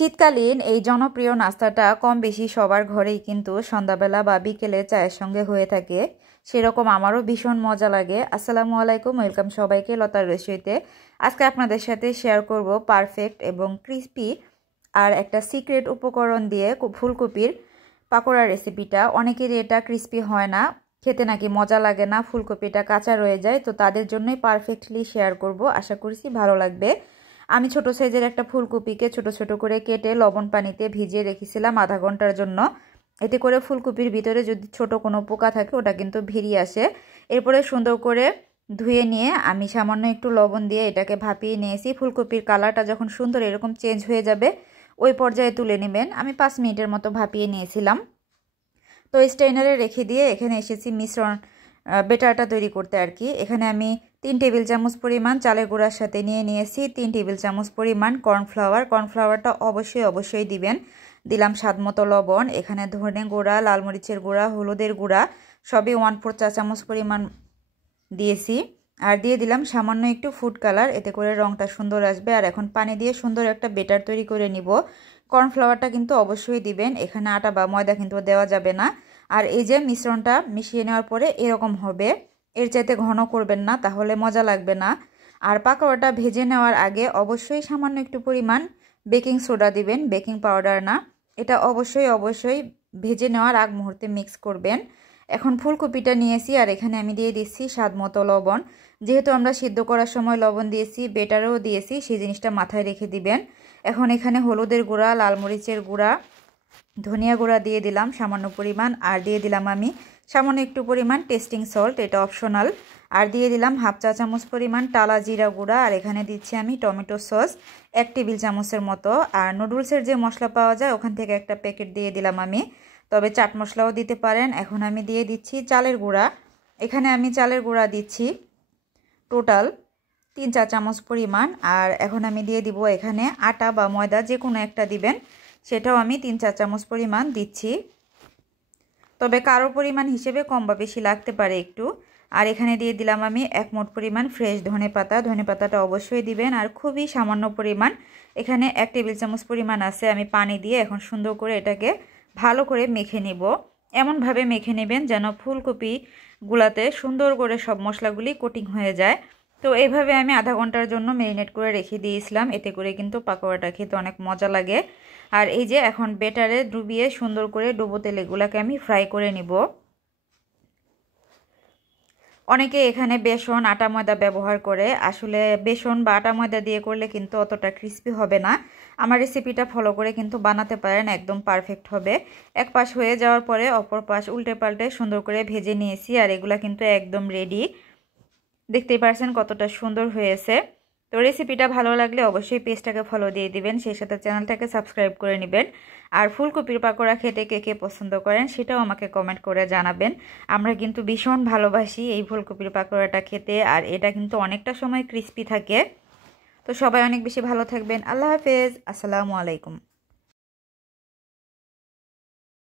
শীতকালীন এই জনপ্রিয় নাস্তাটা কম বেশি সবার ঘরেই কিন্তু সন্ধ্যাবেলা বা বিকেলে চায়ের সঙ্গে হয়ে থাকে। সেরকম আমারও ভীষণ মজা লাগে। আসসালামু আলাইকুম, ওয়েলকাম সবাইকে লতার রেসিপিতে। আজকে আপনাদের সাথে শেয়ার করব পারফেক্ট এবং ক্রিস্পি আর একটা সিক্রেট উপকরণ দিয়ে ফুলকপির পাকোড়া রেসিপিটা। অনেকেরই এটা ক্রিস্পি হয় না, খেতে নাকি মজা লাগে না, ফুলকপিটা কাঁচা রয়ে যায়। তো তাদের জন্যই পারফেক্টলি শেয়ার করব, আশা করছি ভালো লাগবে। আমি ছোট সাইজের একটা ফুলকপিকে ছোট ছোট করে কেটে লবণ পানিতে ভিজিয়ে রেখেছিলাম আধা ঘন্টার জন্য। এতে করে ফুলকপির ভিতরে যদি ছোট কোনো পোকা থাকে ওটা কিন্তু বেরিয়ে আসে। এরপরে সুন্দর করে ধুয়ে নিয়ে আমি সামান্য একটু লবণ দিয়ে এটাকে ভাপিয়ে নিয়েছি। ফুলকপির কালারটা যখন সুন্দর এরকম চেঞ্জ হয়ে যাবে ওই পর্যায়ে তুলে নেবেন। আমি 5 মিনিটের মতো ভাপিয়ে নিয়েছিলাম। তো স্ট্রেনারে রেখে দিয়ে এখানে এসেছি মিশ্রণ বেটারটা তৈরি করতে আর কি। এখানে আমি 3 টেবিল চামচ পরিমাণ চালের গুঁড়ার সাথে নিয়েছি 3 টেবিল চামচ পরিমাণ কর্নফ্লাওয়ার। কর্নফ্লাওয়ারটা অবশ্যই দিবেন। দিলাম স্বাদ মতো লবণ। এখানে ধনে গুঁড়া, লাল মরিচের গুঁড়া, হলুদের গুঁড়া সবই 1/4 চা চামচ পরিমাণ দিয়েছি। আর দিয়ে দিলাম সামান্য একটু ফুড কালার, এতে করে রঙটা সুন্দর আসবে। আর এখন পানি দিয়ে সুন্দর একটা বেটার তৈরি করে নিব। কর্নফ্লাওয়ারটা কিন্তু অবশ্যই দিবেন, এখানে আটা বা ময়দা কিন্তু দেওয়া যাবে না। আর এই যে মিশ্রণটা মিশিয়ে নেওয়ার পরে এরকম হবে, এর চাইতে ঘন করবেন না, তাহলে মজা লাগবে না। আর পাকোড়াটা ভেজে নেওয়ার আগে অবশ্যই সামান্য একটু পরিমাণ বেকিং সোডা দিবেন, বেকিং পাউডার না। এটা অবশ্যই ভেজে নেওয়ার আগ মুহূর্তে মিক্স করবেন। এখন ফুলকপিটা নিয়েছি আর এখানে আমি দিয়ে দিচ্ছি স্বাদ মতো লবণ। যেহেতু আমরা সিদ্ধ করার সময় লবণ দিয়েছি, বেটারেও দিয়েছি, সেই জিনিসটা মাথায় রেখে দিবেন। এখন এখানে হলুদের গুঁড়া, লাল মরিচের গুঁড়া, ধনিয়া গুঁড়া দিয়ে দিলাম সামান্য পরিমাণ। আর দিয়ে দিলাম আমি সামান্য একটু পরিমাণ টেস্টিং সল্ট, এটা অপশনাল। আর দিয়ে দিলাম 1/2 চা চামচ পরিমাণ টালা জিরা গুঁড়া। আর এখানে দিচ্ছি আমি টমেটো সস 1 টেবিল চামচের মতো। আর নুডলসের যে মশলা পাওয়া যায় ওখান থেকে একটা প্যাকেট দিয়ে দিলাম আমি, তবে চাট মশলাও দিতে পারেন। এখন আমি দিয়ে দিচ্ছি চালের গুঁড়া। এখানে আমি চালের গুঁড়া দিচ্ছি টোটাল 3 চা চামচ পরিমাণ। আর এখন আমি দিয়ে দিব এখানে আটা বা ময়দা যে কোনো একটা দিবেন, সেটাও আমি 3 চা চামচ পরিমাণ দিচ্ছি, তবে কারো পরিমাণ হিসেবে কম বা বেশি লাগতে পারে একটু। আর এখানে দিয়ে দিলাম আমি 1 মুঠ পরিমাণ ফ্রেশ ধনেপাতা, ধনেপাতাটা অবশ্যই দিবেন। আর খুবই সামান্য পরিমাণ, এখানে 1 টেবিল চামচ পরিমাণ আছে, আমি পানি দিয়ে এখন সুন্দর করে এটাকে ভালো করে মেখে নিব। এমনভাবে মেখে নেবেন যেন ফুলকপিগুলাতে সুন্দর করে সব মশলাগুলি কোটিং হয়ে যায়। তো এইভাবে আমি আধা ঘন্টার জন্য ম্যারিনেট করে রেখে দিয়েছিলাম, এতে করে কিন্তু পাকোড়াটা খেতে অনেক মজা লাগে। আর এই যে এখন বেটারে ডুবিয়ে সুন্দর করে ডুবো তেলে এগুলাকে আমি ফ্রাই করে নিব। অনেকে এখানে বেসন, আটা, ময়দা ব্যবহার করে, আসলে বেসন বা আটা ময়দা দিয়ে করলে কিন্তু অতটা ক্রিস্পি হবে না। আমার রেসিপিটা ফলো করে কিন্তু বানাতে পারেন, একদম পারফেক্ট হবে। এক পাশ হয়ে যাওয়ার পরে অপর পাশ উল্টে পাল্টে সুন্দর করে ভেজে নিয়েছি। আর এগুলা কিন্তু একদম রেডি, দেখতেই পারছেন কতটা সুন্দর হয়েছে। তো রেসিপিটা ভালো লাগলে অবশ্যই পেজটাকে ফলো দিয়ে দিবেন, সেই সাথে চ্যানেলটাকে সাবস্ক্রাইব করে নেবেন। আর ফুলকপির পাকোড়া খেতে কে কে পছন্দ করেন সেটাও আমাকে কমেন্ট করে জানাবেন। আমরা কিন্তু ভীষণ ভালোবাসি এই ফুলকপির পাকোড়াটা খেতে, আর এটা কিন্তু অনেকটা সময় ক্রিস্পি থাকে। তো সবাই অনেক বেশি ভালো থাকবেন। আল্লাহ হাফেজ, আসসালামু আলাইকুম।